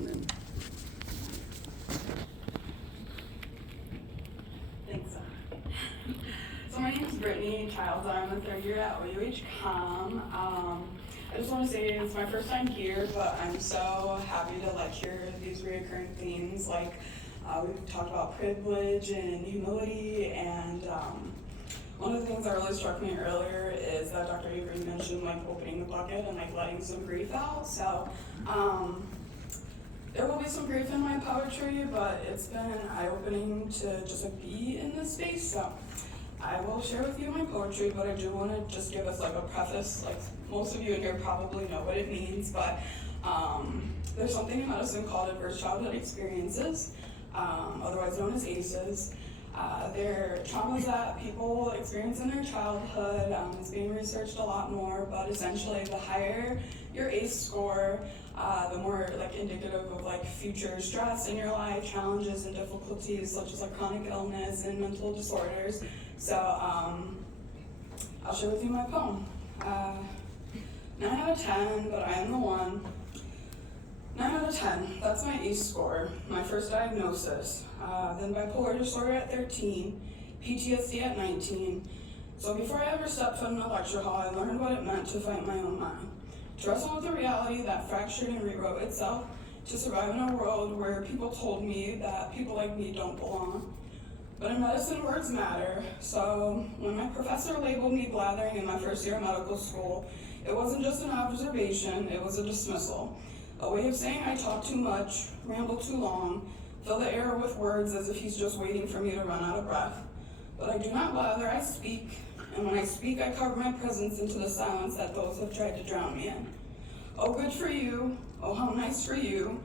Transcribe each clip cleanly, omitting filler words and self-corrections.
microphone in. Thanks. So my name is Brittany Childs. I'm a third year at OUH-Com. I just want to say it's my first time here, but I'm so happy to hear these recurring themes. We've talked about privilege and humility, and one of the things that really struck me earlier is that Dr. Avery mentioned opening the bucket and letting some grief out. So there will be some grief in my poetry, but it's been eye-opening to just be in this space. So I will share with you my poetry, but I do want to just give us a preface. Most of you in here probably know what it means, but there's something in medicine called adverse childhood experiences, otherwise known as ACEs. They're traumas that people experience in their childhood. It's being researched a lot more, but essentially the higher your ACE score, the more indicative of future stress in your life, challenges and difficulties such as chronic illness and mental disorders. So I'll share with you my poem. 9 out of 10, but I am the one. 9 out of 10, that's my ACE score, my first diagnosis. Then bipolar disorder at 13, PTSD at 19. So before I ever stepped foot in a lecture hall, I learned what it meant to fight my own mind. To wrestle with the reality that fractured and rewrote itself, to survive in a world where people told me that people like me don't belong. But in medicine, words matter. So when my professor labeled me blathering in my first year of medical school, it wasn't just an observation, it was a dismissal. A way of saying I talk too much, ramble too long, fill the air with words as if he's just waiting for me to run out of breath. But I do not blather, I speak, and when I speak, I carve my presence into the silence that those have tried to drown me in. Oh, good for you, oh, how nice for you,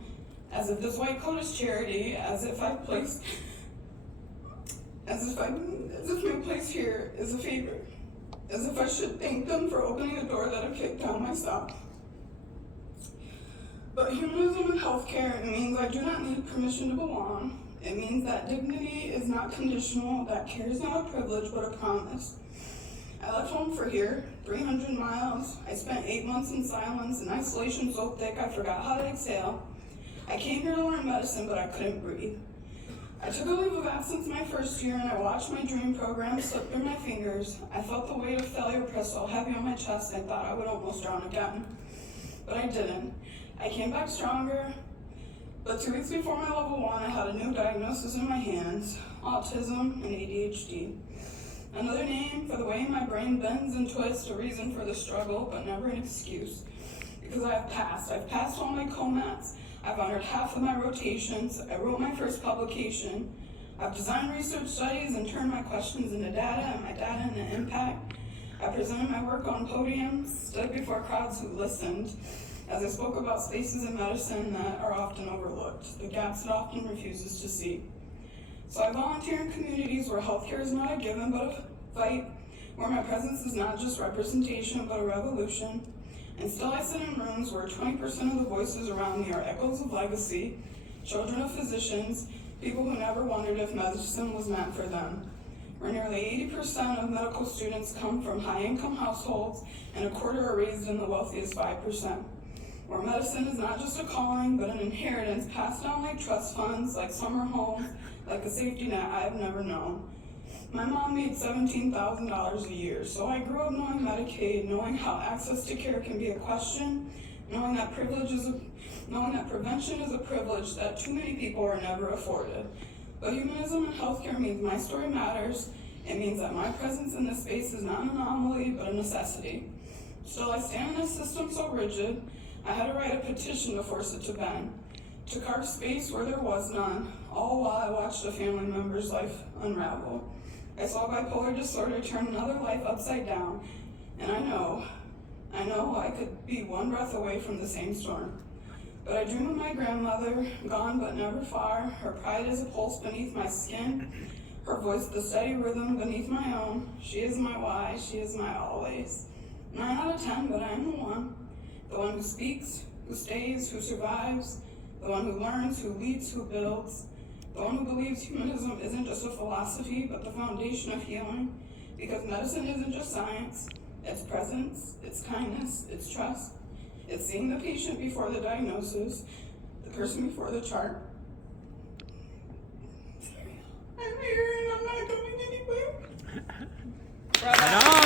as if this white coat is charity, as if my place here is a favor, as if I should thank them for opening a door that I've kicked down myself. But humanism in healthcare means I do not need permission to belong. It means that dignity is not conditional, that care is not a privilege, but a promise. I left home for here, 300 miles. I spent 8 months in silence, in isolation so thick I forgot how to exhale. I came here to learn medicine, but I couldn't breathe. I took a leave of absence my first year, and I watched my dream program slip through my fingers. I felt the weight of failure press so heavy on my chest, I thought I would almost drown again. But I didn't. I came back stronger, but 2 weeks before my level 1, I had a new diagnosis in my hands, autism and ADHD. Another name for the way my brain bends and twists, a reason for the struggle, but never an excuse. Because I've passed all my COMATs, I've honored half of my rotations, I wrote my first publication, I've designed research studies and turned my questions into data and my data into impact. I presented my work on podiums, stood before crowds who listened, as I spoke about spaces in medicine that are often overlooked, the gaps it often refuses to see. So I volunteer in communities where healthcare is not a given but a fight, where my presence is not just representation but a revolution. And still I sit in rooms where 20% of the voices around me are echoes of legacy, children of physicians, people who never wondered if medicine was meant for them. Where nearly 80% of medical students come from high-income households and a quarter are raised in the wealthiest 5%. Where medicine is not just a calling, but an inheritance passed down like trust funds, like summer homes, like a safety net I have never known. My mom made $17,000 a year, so I grew up knowing Medicaid, knowing how access to care can be a question, knowing that prevention is a privilege that too many people are never afforded. But humanism in healthcare means my story matters. It means that my presence in this space is not an anomaly, but a necessity. Still, I stand in a system so rigid, I had to write a petition to force it to bend, to carve space where there was none, all while I watched a family member's life unravel. I saw bipolar disorder turn another life upside down, and I know I could be one breath away from the same storm. But I dream of my grandmother, gone but never far. Her pride is a pulse beneath my skin, her voice the steady rhythm beneath my own. She is my why, she is my always. 9 out of 10, but I am the one. The one who speaks, who stays, who survives, the one who learns, who leads, who builds, the one who believes humanism isn't just a philosophy, but the foundation of healing, because medicine isn't just science, it's presence, it's kindness, it's trust, it's seeing the patient before the diagnosis, the person before the chart. I'm here and I'm not going anywhere. Right on.